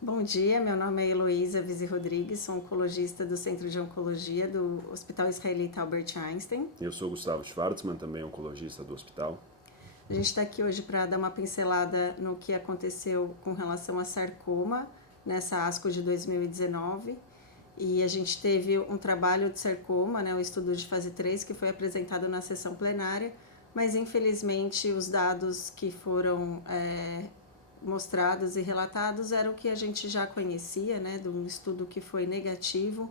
Bom dia, meu nome é Heloísa Vise Rodrigues, sou oncologista do Centro de Oncologia do Hospital Israelita Albert Einstein. Eu sou Gustavo Schwartzman, também oncologista do hospital. A gente está aqui hoje para dar uma pincelada no que aconteceu com relação a sarcoma nessa ASCO de 2019. E a gente teve um trabalho de sarcoma, né, o estudo de fase 3, que foi apresentado na sessão plenária, mas infelizmente os dados que foram mostrados e relatados eram o que a gente já conhecia, né, do estudo que foi negativo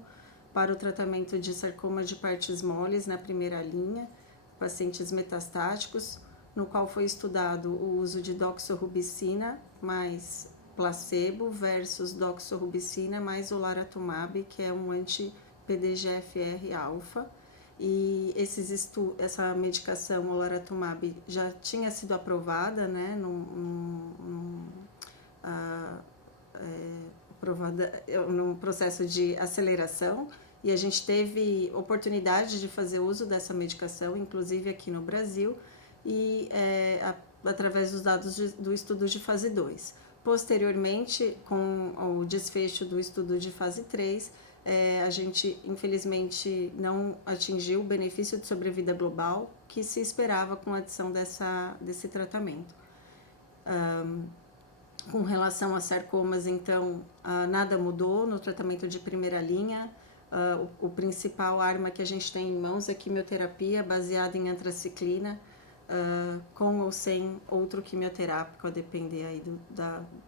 para o tratamento de sarcoma de partes moles na primeira linha, pacientes metastáticos, no qual foi estudado o uso de doxorubicina mais placebo versus doxorubicina mais olaratumab, que é um anti-PDGFR-alfa. E essa medicação olaratumab já tinha sido aprovada, né, num processo de aceleração, e a gente teve oportunidade de fazer uso dessa medicação, inclusive aqui no Brasil, e através dos dados do estudo de fase 2. Posteriormente, com o desfecho do estudo de fase 3, a gente infelizmente não atingiu o benefício de sobrevida global que se esperava com a adição desse tratamento. Com relação a sarcomas, então, nada mudou no tratamento de primeira linha. O principal arma que a gente tem em mãos é quimioterapia baseada em antraciclina, com ou sem outro quimioterápico, a depender aí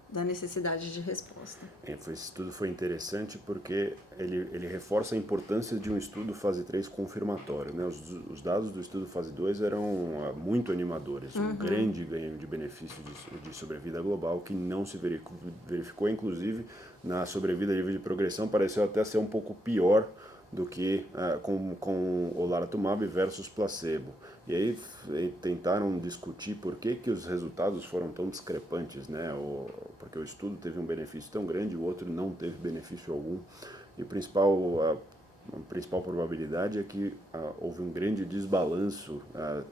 da necessidade de resposta. Esse estudo foi interessante porque ele reforça a importância de um estudo fase 3 confirmatório, né? Os dados do estudo fase 2 eram muito animadores, um grande ganho de benefício de sobrevida global que não se verificou, inclusive na sobrevida livre de progressão, pareceu até ser um pouco pior do que com o olaratumab versus placebo. E aí tentaram discutir por que os resultados foram tão discrepantes, né? Porque o estudo teve um benefício tão grande, o outro não teve benefício algum. E a principal probabilidade é que houve um grande desbalanço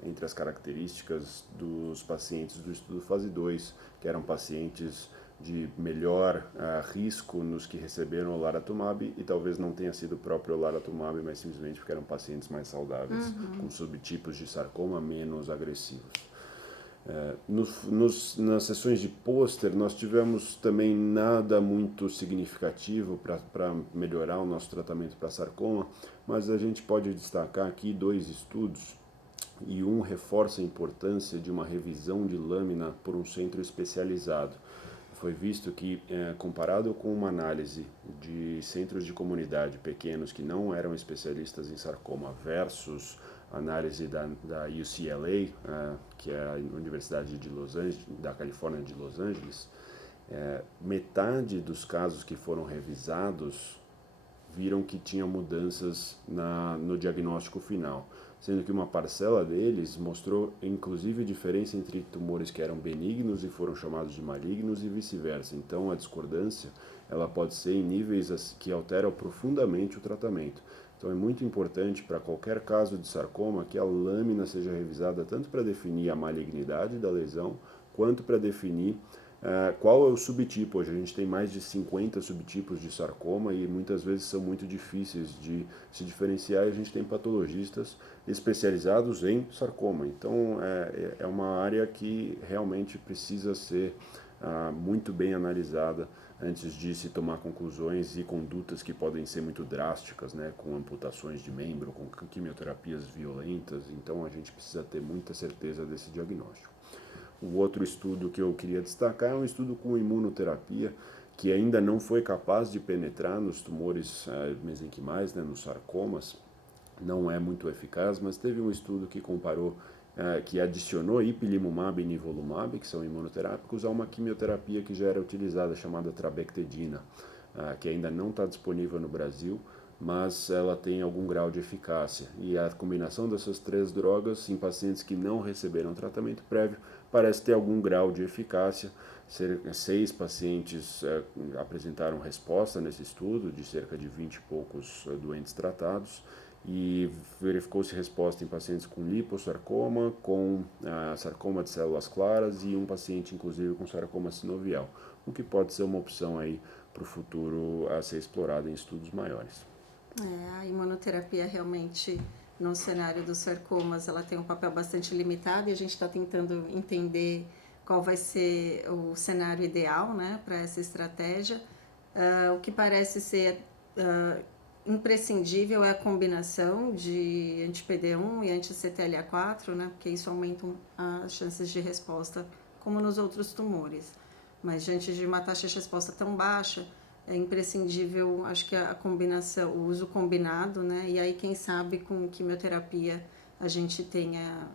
entre as características dos pacientes do estudo fase 2, que eram pacientes de melhor risco nos que receberam o olaratumab, e talvez não tenha sido o próprio olaratumab, mas simplesmente porque eram pacientes mais saudáveis, com subtipos de sarcoma menos agressivos. Nas sessões de pôster, nós tivemos também nada muito significativo para melhorar o nosso tratamento para sarcoma, mas a gente pode destacar aqui dois estudos, e um reforça a importância de uma revisão de lâmina por um centro especializado. Foi visto que, comparado com uma análise de centros de comunidade pequenos que não eram especialistas em sarcoma versus análise da UCLA, que é a Universidade de Los Angeles, da Califórnia de Los Angeles, metade dos casos que foram revisados viram que tinha mudanças no diagnóstico final, sendo que uma parcela deles mostrou inclusive diferença entre tumores que eram benignos e foram chamados de malignos e vice-versa. Então a discordância ela pode ser em níveis que alteram profundamente o tratamento. Então é muito importante para qualquer caso de sarcoma que a lâmina seja revisada tanto para definir a malignidade da lesão, quanto para definir qual é o subtipo. Hoje a gente tem mais de 50 subtipos de sarcoma e muitas vezes são muito difíceis de se diferenciar, e a gente tem patologistas especializados em sarcoma. Então é uma área que realmente precisa ser muito bem analisada antes de se tomar conclusões e condutas que podem ser muito drásticas, né, com amputações de membro, com quimioterapias violentas. Então a gente precisa ter muita certeza desse diagnóstico. O outro estudo que eu queria destacar é um estudo com imunoterapia, que ainda não foi capaz de penetrar nos tumores mesenquimais, né, nos sarcomas, não é muito eficaz, mas teve um estudo que comparou, que adicionou ipilimumab e nivolumab, que são imunoterápicos, a uma quimioterapia que já era utilizada, chamada trabectedina, que ainda não está disponível no Brasil, mas ela tem algum grau de eficácia. E a combinação dessas três drogas em pacientes que não receberam tratamento prévio parece ter algum grau de eficácia. 6 pacientes apresentaram resposta nesse estudo, de cerca de 20 e poucos doentes tratados, e verificou-se resposta em pacientes com liposarcoma, com sarcoma de células claras e um paciente inclusive com sarcoma sinovial. o que pode ser uma opção aí para o futuro a ser explorado em estudos maiores. A imunoterapia realmente, no cenário dos sarcomas, ela tem um papel bastante limitado e a gente está tentando entender qual vai ser o cenário ideal, né, para essa estratégia. O que parece ser imprescindível é a combinação de anti-PD1 e anti-CTLA4, né, porque isso aumenta as chances de resposta, como nos outros tumores. Mas diante de uma taxa de resposta tão baixa, é imprescindível, acho que a combinação, o uso combinado, né, e aí quem sabe com quimioterapia a gente tenha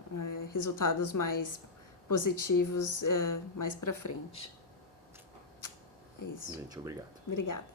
resultados mais positivos mais para frente. É isso. Gente, obrigado. Obrigada.